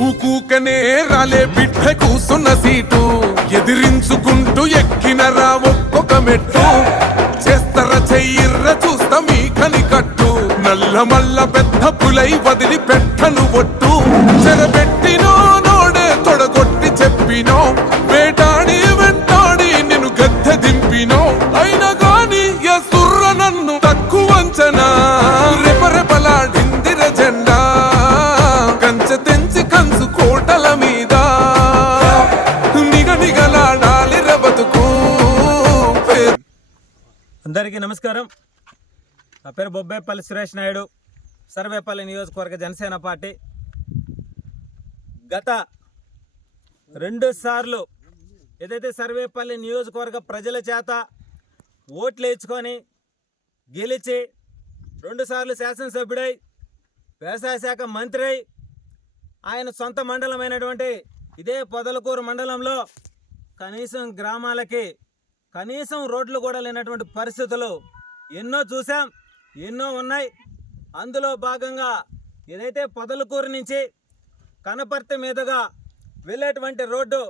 ఊకూకనే రాలే బిడ్డ కూసున్న సీటు. ఎదిరించుకుంటూ ఎక్కినరా ఒక్కొక్క మెట్టు. చేస్తర చెయ్యిర్ర చూస్తా మీ కని కట్టు నల్ల మల్ల పెద్ద పులై వదిలి పెట్టను ఒట్టు. చెరబెట్టు అందరికీ నమస్కారం. నా పేరు బొబ్బేపల్లి సురేష్ నాయుడు. సర్వేపల్లి నియోజకవర్గ జనసేన పార్టీ. గత రెండు సార్లు ఏదైతే సర్వేపల్లి నియోజకవర్గ ప్రజల చేత ఓట్లు వేయించుకొని గెలిచి రెండుసార్లు శాసనసభ్యుడై వ్యవసాయ శాఖ మంత్రి అయి ఆయన సొంత మండలమైనటువంటి ఇదే పొదలకూరు మండలంలో కనీసం గ్రామాలకి కనీసం రోడ్లు కూడా లేనటువంటి పరిస్థితులు ఎన్నో చూసాం ఎన్నో ఉన్నాయి. అందులో భాగంగా ఏదైతే పొదలకూరు నుంచి కనపర్తి మీదుగా వెళ్ళేటువంటి రోడ్డు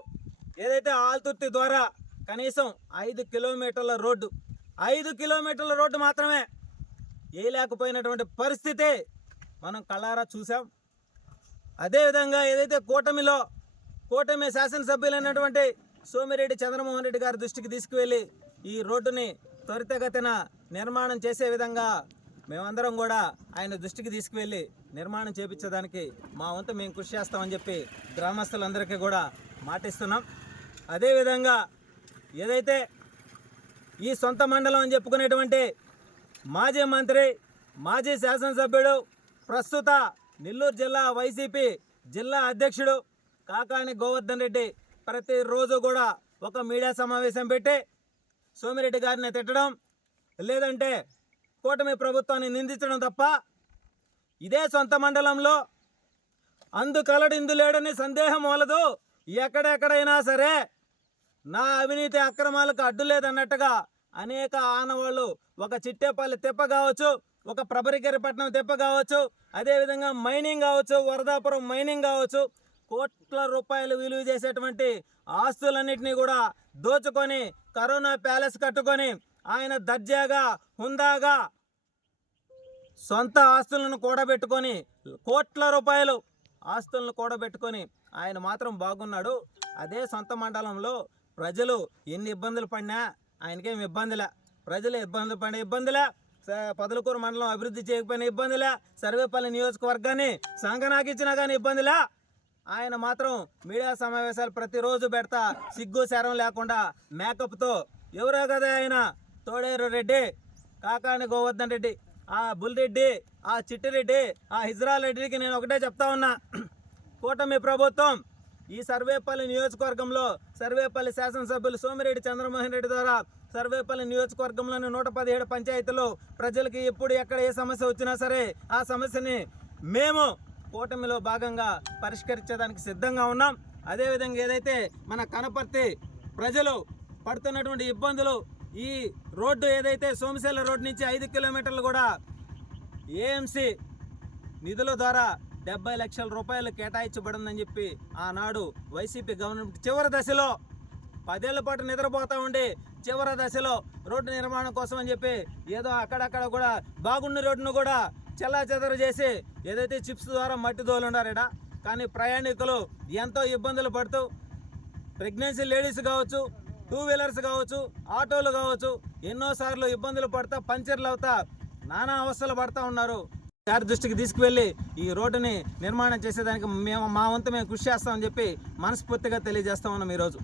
ఏదైతే ఆల్తుర్తి ద్వారా కనీసం ఐదు కిలోమీటర్ల రోడ్డు ఐదు కిలోమీటర్ల రోడ్డు మాత్రమే వేయలేకపోయినటువంటి పరిస్థితి మనం కళ్ళారా చూసాం అదేవిధంగా ఏదైతే కూటమిలో కూటమి శాసనసభ్యులైనటువంటి సోమిరెడ్డి చంద్రమోహన్ రెడ్డి గారి దృష్టికి తీసుకువెళ్ళి ఈ రోడ్డుని త్వరితగతిన నిర్మాణం చేసే విధంగా మేమందరం కూడా ఆయన దృష్టికి తీసుకువెళ్ళి నిర్మాణం చేపించడానికి మా వంతు మేము కృషి చేస్తామని చెప్పి గ్రామస్తులందరికీ కూడా మాటిస్తున్నాం. అదేవిధంగా ఏదైతే ఈ సొంత మండలం అని చెప్పుకునేటువంటి మాజీ మంత్రి మాజీ శాసనసభ్యుడు ప్రస్తుత నెల్లూరు జిల్లా వైసీపీ జిల్లా అధ్యక్షుడు కాకాణి గోవర్ధన్ రెడ్డి ప్రతిరోజు కూడా ఒక మీడియా సమావేశం పెట్టి సోమిరెడ్డి గారిని తిట్టడం లేదంటే కూటమి ప్రభుత్వాన్ని నిందించడం తప్ప ఇదే సొంత మండలంలో అందుకలడు ఇందు లేడని సందేహం వలదు. ఎక్కడెక్కడైనా సరే నా అవినీతి అక్రమాలకు అడ్డు లేదన్నట్టుగా అనేక ఆనవాళ్ళు ఒక చిట్టేపల్లి తెప్ప కావచ్చు ఒక ప్రభరికెరపట్నం తెప్ప కావచ్చు అదేవిధంగా మైనింగ్ కావచ్చు వరదాపురం మైనింగ్ కావచ్చు కోట్ల రూపాయలు విలువ చేసేటువంటి ఆస్తులన్నింటినీ కూడా దోచుకొని కరోనా ప్యాలెస్ కట్టుకొని ఆయన దర్జాగా హుందాగా సొంత ఆస్తులను కూడబెట్టుకొని కోట్ల రూపాయలు ఆస్తులను కూడబెట్టుకొని ఆయన మాత్రం బాగున్నాడు. అదే సొంత మండలంలో ప్రజలు ఎన్ని ఇబ్బందులు పడినా ఆయనకేం ఇబ్బందిలే. ప్రజలు ఇబ్బందులు పడిన ఇబ్బందిలే. పదలకూరు పొదలకూరు మండలం అభివృద్ధి చేయకపోయిన ఇబ్బందిలే. సర్వేపల్లి నియోజకవర్గాన్ని సంఘనాకిచ్చినా కానీ ఇబ్బందిలే. ఆయన మాత్రం మీడియా సమావేశాలు ప్రతిరోజు పెడతా సిగ్గు శరం లేకుండా మేకప్తో. ఎవరో కదా ఆయన? తోడేరు రెడ్డి కాకాని గోవర్ధన్ రెడ్డి ఆ బుల్రెడ్డి ఆ చిట్టిరెడ్డి ఆ హిజ్రాల్ రెడ్డికి నేను ఒకటే చెప్తా ఉన్నా. కూటమి ప్రభుత్వం ఈ సర్వేపల్లి నియోజకవర్గంలో సర్వేపల్లి శాసనసభ్యులు సోమిరెడ్డి చంద్రమోహన్ రెడ్డి ద్వారా సర్వేపల్లి నియోజకవర్గంలోని నూట పదిహేడు పంచాయతీలు ప్రజలకి ఎప్పుడు ఎక్కడ ఏ సమస్య వచ్చినా సరే ఆ సమస్యని మేము కూటమిలో భాగంగా పరిష్కరించడానికి సిద్ధంగా ఉన్నాం. అదేవిధంగా ఏదైతే మన కనపర్తి ప్రజలు పడుతున్నటువంటి ఇబ్బందులు ఈ రోడ్డు ఏదైతే సోమశేల రోడ్డు నుంచి ఐదు కిలోమీటర్లు కూడా ఏఎంసీ నిధుల ద్వారా డెబ్బై లక్షల రూపాయలు కేటాయించబడిందని చెప్పి ఆనాడు వైసీపీ గవర్నమెంట్ చివరి దశలో పదేళ్ళ పాటు నిద్రపోతూ ఉండి చివరి దశలో రోడ్డు నిర్మాణం కోసం అని చెప్పి ఏదో అక్కడక్కడ కూడా బాగున్న రోడ్డును కూడా చెల్లా చేసి ఏదైతే చిప్స్ ద్వారా మట్టి దోలుండారట కానీ ప్రయాణికులు ఎంతో ఇబ్బందులు పడుతూ ప్రెగ్నెన్సీ లేడీస్ కావచ్చు టూ వీలర్స్ కావచ్చు ఆటోలు కావచ్చు ఎన్నోసార్లు ఇబ్బందులు పడతా పంచర్లు అవుతా నానా అవస్థలు పడతా ఉన్నారు. గారి దృష్టికి తీసుకువెళ్ళి ఈ రోడ్డుని నిర్మాణం చేసేదానికి మేము మా వంతు మేము కృషి చేస్తామని చెప్పి మనస్ఫూర్తిగా తెలియజేస్తా ఉన్నాం ఈరోజు.